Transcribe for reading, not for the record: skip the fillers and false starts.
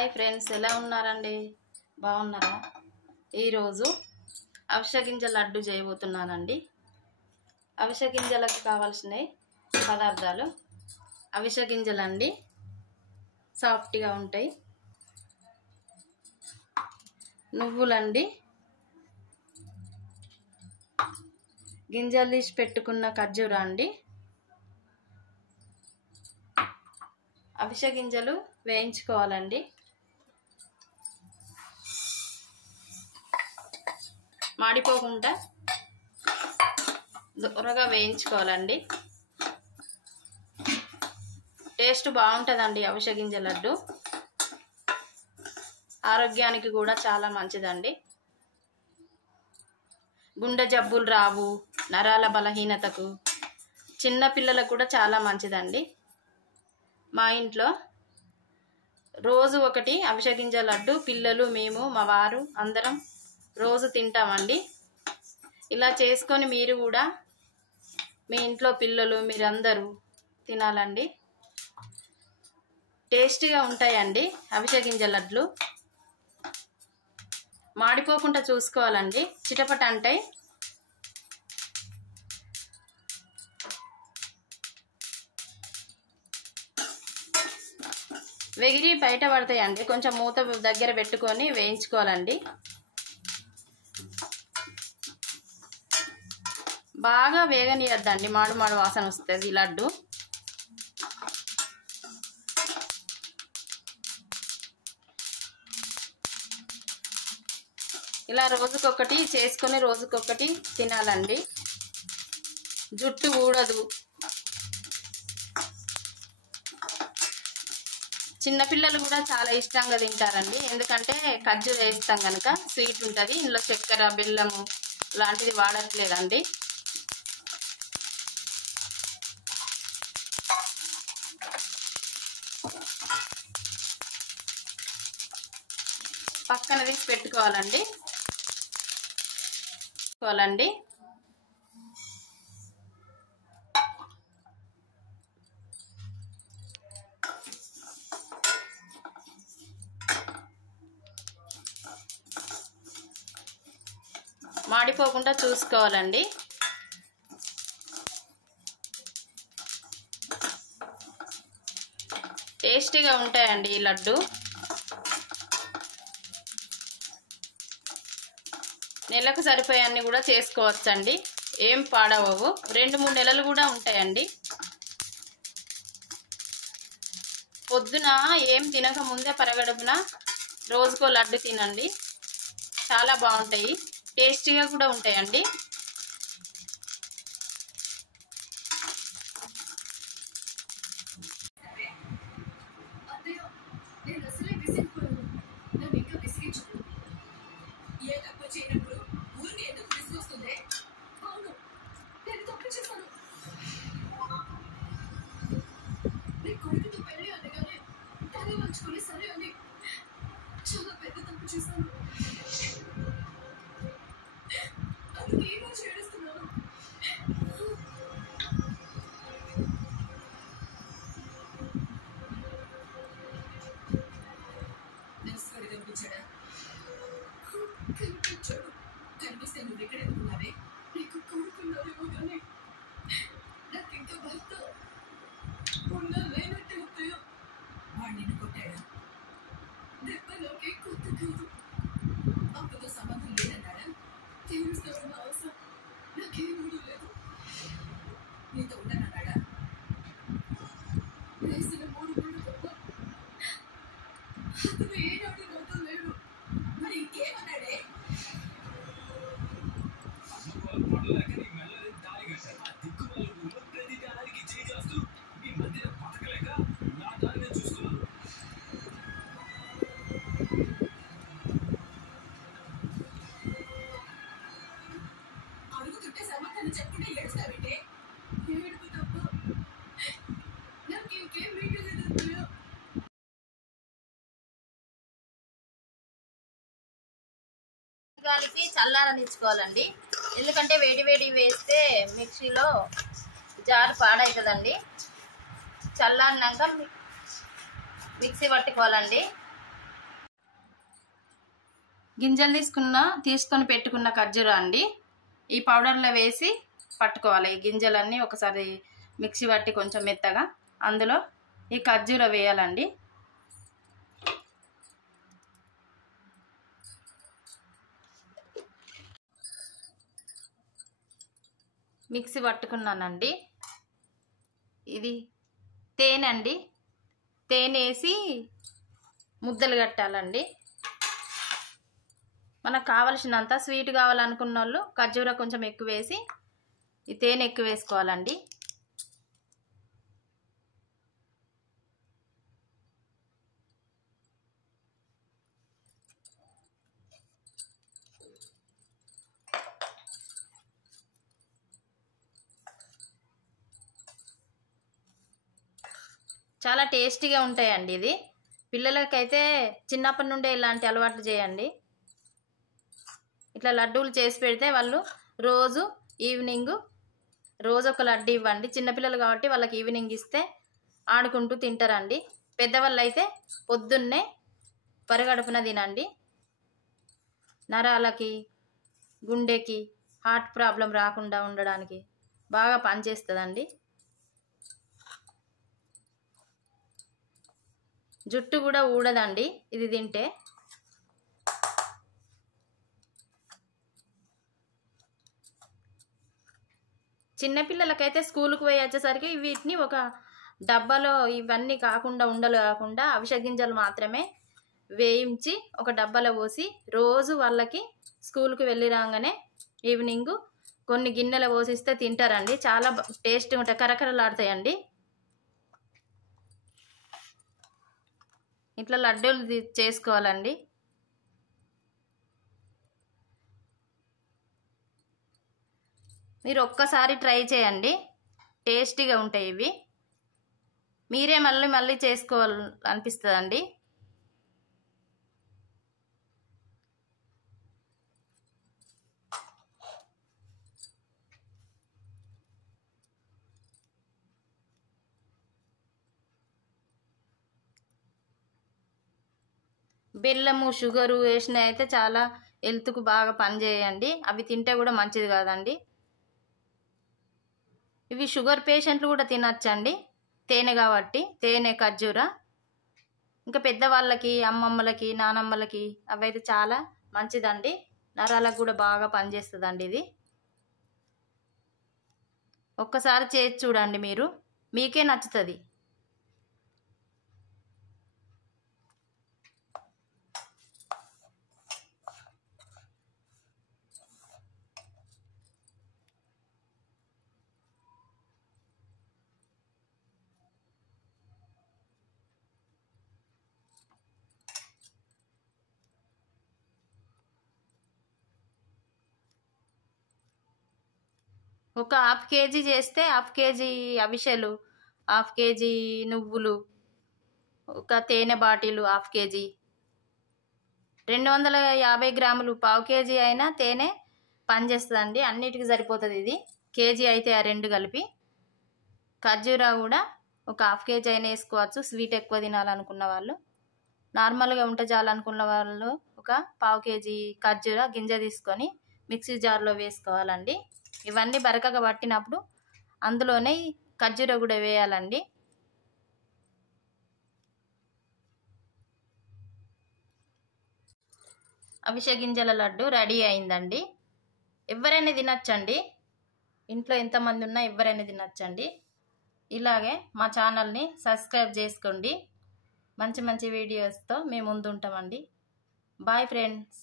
Hi friends, ఎలా ఉన్నారండి? బాగున్నారా? ఈరోజు అవిసె గింజ లడ్డు చేయబోతున్నానండి. అవిసె గింజలకు కావాల్సిన పదార్థాలు: అవిసె గింజలండి, సాఫ్ట్గా ఉంటాయి. నువ్వులండి, గింజలు తీసి పెట్టుకున్న ఖర్జూరా అండి, అవిసె గింజలు వేయించుకోవాలండి. మాడిపోకుండా దూరగా వేయించుకోవాలండి. టేస్ట్ బాగుంటుందండి అవిసె గింజ లడ్డు. ఆరోగ్యానికి కూడా చాలా మంచిదండి. గుండె జబ్బులు రావు, నరాల బలహీనతకు, చిన్న పిల్లలకు కూడా చాలా మంచిదండి. మా ఇంట్లో రోజు ఒకటి అవిసె గింజ లడ్డు పిల్లలు, మేము, మా వారు అందరం రోజు తింటామండి. ఇలా చేసుకొని మీరు కూడా మీ ఇంట్లో పిల్లలు మీరందరూ తినాలండి. టేస్టీగా ఉంటాయండి అవిసె గింజ లడ్లు. మాడిపోకుండా చూసుకోవాలండి, చిటపట అంటాయి. వెగిరి బయట పడతాయండి. కొంచెం మూత దగ్గర పెట్టుకొని వేయించుకోవాలండి. బాగా వేగనియద్దండి, మాడు మాడు వాసన వస్తుంది లడ్డు. ఇలా రోజుకొకటి చేసుకొని రోజుకొకటి తినాలండి. జుట్టు ఊడదు. చిన్నపిల్లలు కూడా చాలా ఇష్టంగా తింటారండి. ఎందుకంటే ఖర్జూర వేస్తాం కనుక స్వీట్ ఉంటుంది. ఇందులో చక్కెర, బెల్లము లాంటిది వాడట్లేదండి. పక్కన తీసి పెట్టుకోవాలండి. మాడిపోకుండా చూసుకోవాలండి. టేస్టీగా ఉంటాయండి ఈ లడ్డు. నెలకు సరిపోయాన్ని కూడా చేసుకోవచ్చండి. ఏం పాడవవు. 2-3 నెలలు కూడా ఉంటాయండి. పొద్దున ఏం తినక ముందే పరగడుపున రోజుకో లడ్డు తినండి. చాలా బాగుంటాయి, టేస్టీగా కూడా ఉంటాయండి. కనిపిస్తే నువ్వు ఎక్కడ ఎదుగుతున్నావే? నీకు కోరుకున్నావేమో కానీ నాకు ఇంకా భర్త ఉన్నా లేనట్టే ఉంటాయో. వాడు నిన్ను కొట్టాడా? దెబ్బ నాకే కొత్త కాదు. అప్పుతో సంబంధం లేదన్నాడా? తీరుస్తామన్న ఆశ నాకేమూడు లేదు. నీతో ఉండనన్నాడా? వేసిన 3 గుళ్ళు తప్ప అతను ఏనాడు నాతో లేడు. మరి ఇంకేమన్నాడే? అడుగుతుంటే సమాధానం చెప్పుకుంటే ఏడుస్తావేంటే? ఏడుపు తప్ప నాకు ఇంకేం మిగలేదు. కలిపి చల్లారనిచ్చుకోవాలండి. ఎందుకంటే వేడి వేడి వేస్తే మిక్సీలో జారు పాడవుతుందండి. చల్లారినాక మిక్సీ పట్టుకోవాలండి. గింజలు తీసుకొని పెట్టుకున్న ఖర్జూరా అండి ఈ పౌడర్లో వేసి పట్టుకోవాలి. ఈ గింజలన్నీ ఒకసారి మిక్సీ పట్టి కొంచెం మెత్తగా అందులో ఈ ఖర్జూర వేయాలండి. మిక్సీ పట్టుకున్నానండి. ఇది తేనె అండి, తేనె వేసి ముద్దలు కట్టాలండి. మనకు కావలసినంత స్వీట్ కావాలనుకున్న వాళ్ళు ఖర్జూర కొంచెం ఎక్కువ వేసి ఈ తేనె ఎక్కువ వేసుకోవాలండి. చాలా టేస్టీగా ఉంటాయండి. ఇది పిల్లలకైతే చిన్నప్పటి నుండే ఇలాంటి అలవాట్లు చేయండి. ఇట్లా లడ్డూలు చేసి పెడితే వాళ్ళు రోజు ఈవినింగ్ రోజు ఒక లడ్డు ఇవ్వండి. చిన్నపిల్లలు కాబట్టి వాళ్ళకి ఈవినింగ్ ఇస్తే ఆడుకుంటూ తింటారండి. పెద్దవాళ్ళు అయితే పొద్దున్నే పరిగడుపున తినండి. నరాలకి, గుండెకి, హార్ట్ ప్రాబ్లం రాకుండా ఉండడానికి బాగా పనిచేస్తుందండి. జుట్టు కూడా ఊడదండి ఇది తింటే. చిన్నపిల్లలకైతే స్కూల్కి పోయి వచ్చేసరికి వీటిని ఒక డబ్బాలో ఇవన్నీ కాకుండా ఉండలు కాకుండా అవిసె గింజలు మాత్రమే వేయించి ఒక డబ్బాలో పోసి రోజు వాళ్ళకి స్కూల్కి వెళ్ళి రాగానే ఈవినింగ్ కొన్ని గిన్నెలు పోసిస్తే తింటారండి. చాలా టేస్ట్గా ఉంటాయి, కరకరలాడతాయండి. ఇట్లా లడ్డూలు చేసుకోవాలండి. మీరు ఒక్కసారి ట్రై చేయండి, టేస్టీగా ఉంటాయి ఇవి. మీరే మళ్ళీ చేసుకోవాలనిపిస్తుందండి. బెల్లము, షుగరు వేసిన అయితే చాలా హెల్త్కు బాగా పనిచేయండి. అవి తింటే కూడా మంచిది కాదండి. ఇవి షుగర్ పేషెంట్లు కూడా తినచ్చండి, తేనె కాబట్టి. తేనె, ఖర్జూర. ఇంకా పెద్దవాళ్ళకి, అమ్మమ్మలకి, నానమ్మలకి అవైతే చాలా మంచిదండి. నరాలకు కూడా బాగా పనిచేస్తుందండి ఇది. ఒక్కసారి చేసి చూడండి, మీకే నచ్చుతుంది. ఒక హాఫ్ కేజీ చేస్తే హాఫ్ కేజీ అవిసెలు, హాఫ్ కేజీ నువ్వులు, ఒక తేనె బాటిలు హాఫ్ కేజీ, 250 గ్రాములు పావు కేజీ అయినా తేనె పనిచేస్తుందండి. అన్నిటికీ సరిపోతుంది ఇది. కేజీ అయితే ఆ రెండు కలిపి. ఖర్జూరా కూడా ఒక హాఫ్ కేజీ అయినా వేసుకోవచ్చు, స్వీట్ ఎక్కువ తినాలనుకున్న వాళ్ళు. నార్మల్గా ఉంటే చాలనుకున్న వాళ్ళు ఒక పావు కేజీ ఖర్జూరా గింజ తీసుకొని మిక్సీ జార్లో వేసుకోవాలండి. ఇవన్నీ బరకగా పట్టినప్పుడు అందులోనే ఖర్జూర కూడా వేయాలండి. అవిసె గింజల లడ్డు రెడీ అయిందండి. ఎవరైనా తినచ్చండి, ఇంట్లో ఎంతమంది ఉన్నా ఎవరైనా తినచ్చండి. ఇలాగే మా ఛానల్ని సబ్స్క్రైబ్ చేసుకోండి. మంచి మంచి వీడియోస్తో మేము ముందు ఉంటామండి. Bye friends.